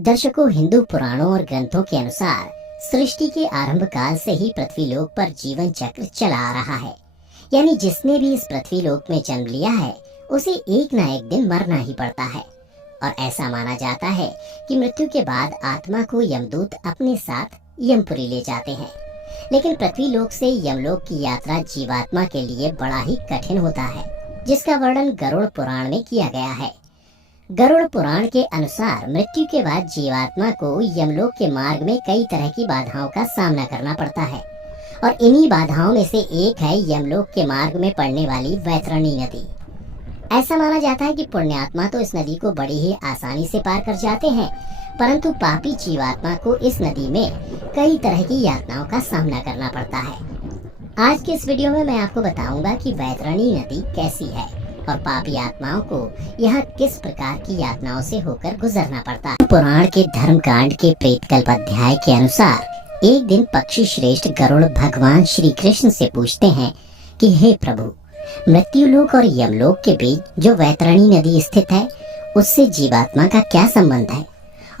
दर्शकों, हिंदू पुराणों और ग्रंथों के अनुसार सृष्टि के आरंभ काल से ही पृथ्वीलोक पर जीवन चक्र चला आ रहा है। यानी जिसने भी इस पृथ्वीलोक में जन्म लिया है उसे एक न एक दिन मरना ही पड़ता है। और ऐसा माना जाता है कि मृत्यु के बाद आत्मा को यमदूत अपने साथ यमपुरी ले जाते हैं। लेकिन पृथ्वीलोक से यमलोक की यात्रा जीवात्मा के लिए बड़ा ही कठिन होता है, जिसका वर्णन गरुड़ पुराण में किया गया है। गरुड़ पुराण के अनुसार मृत्यु के बाद जीवात्मा को यमलोक के मार्ग में कई तरह की बाधाओं का सामना करना पड़ता है, और इन्हीं बाधाओं में से एक है यमलोक के मार्ग में पड़ने वाली वैतरणी नदी। ऐसा माना जाता है कि पुण्यात्मा तो इस नदी को बड़ी ही आसानी से पार कर जाते हैं, परंतु पापी जीवात्मा को इस नदी में कई तरह की यातनाओं का सामना करना पड़ता है। आज के इस वीडियो में मैं आपको बताऊंगा कि वैतरणी नदी कैसी है और पापी आत्माओं को यहाँ किस प्रकार की यातनाओं से होकर गुजरना पड़ता है। पुराण के धर्मकांड के प्रेतकल्प अध्याय के अनुसार एक दिन पक्षी श्रेष्ठ गरुड़ भगवान श्री कृष्ण से पूछते हैं कि हे प्रभु, मृत्युलोक और यमलोक के बीच जो वैतरणी नदी स्थित है उससे जीवात्मा का क्या संबंध है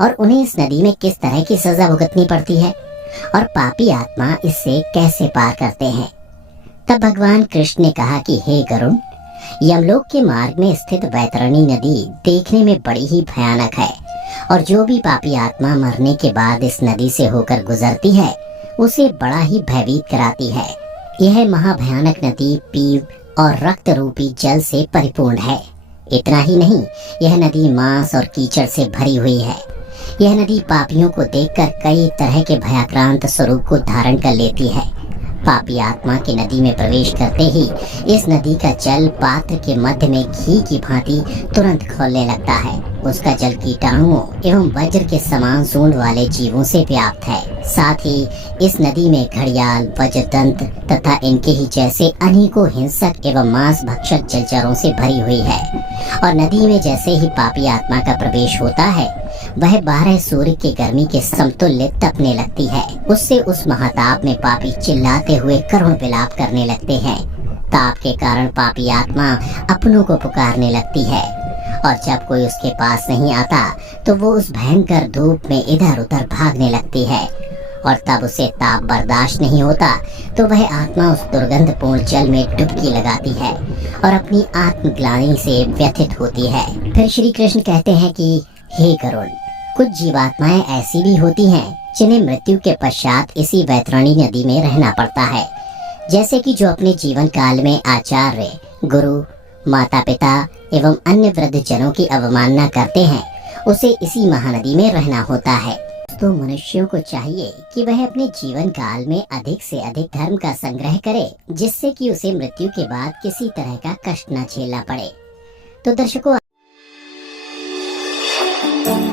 और उन्हें इस नदी में किस तरह की सजा भुगतनी पड़ती है और पापी आत्मा इससे कैसे पार करते हैं। तब भगवान कृष्ण ने कहा कि हे गरुड़, यमलोक के मार्ग में स्थित वैतरणी नदी देखने में बड़ी ही भयानक है, और जो भी पापी आत्मा मरने के बाद इस नदी से होकर गुजरती है उसे बड़ा ही भयभीत कराती है। यह महाभयानक नदी पीव और रक्त रूपी जल से परिपूर्ण है। इतना ही नहीं, यह नदी मांस और कीचड़ से भरी हुई है। यह नदी पापियों को देखकर कई तरह के भयाक्रांत स्वरूप को धारण कर लेती है। पापी आत्मा की नदी में प्रवेश करते ही इस नदी का जल पात्र के मध्य में घी की भांति तुरंत खौलने लगता है। उसका जल कीटाणुओं एवं वज्र के समान सूंड वाले जीवों से व्याप्त है। साथ ही इस नदी में घड़ियाल, वज्रदंत तथा इनके ही जैसे अनेकों हिंसक एवं मांस भक्षक जलचरों से भरी हुई है। और नदी में जैसे ही पापी आत्मा का प्रवेश होता है वह 12 सूर्य की गर्मी के समतुल्य तपने लगती है। उससे उस महाताप में पापी चिल्लाते हुए करुण विलाप करने लगते हैं। ताप के कारण पापी आत्मा अपनों को पुकारने लगती है, और जब कोई उसके पास नहीं आता तो वो उस भयंकर धूप में इधर उधर भागने लगती है। और तब उसे ताप बर्दाश्त नहीं होता तो वह आत्मा उस दुर्गंधपूर्ण जल में डुबकी लगाती है और अपनी आत्मग्लानि से व्यथित होती है। फिर श्री कृष्ण कहते हैं कि हे गरुड़, कुछ जीवात्माएं ऐसी भी होती हैं जिन्हें मृत्यु के पश्चात इसी वैतरणी नदी में रहना पड़ता है। जैसे कि जो अपने जीवन काल में आचार्य, गुरु, माता पिता एवं अन्य वृद्ध जनों की अवमानना करते हैं, उसे इसी महानदी में रहना होता है। तो मनुष्यों को चाहिए कि वह अपने जीवन काल में अधिक से अधिक धर्म का संग्रह करे, जिससे कि उसे मृत्यु के बाद किसी तरह का कष्ट न झेलना पड़े। तो दर्शकों,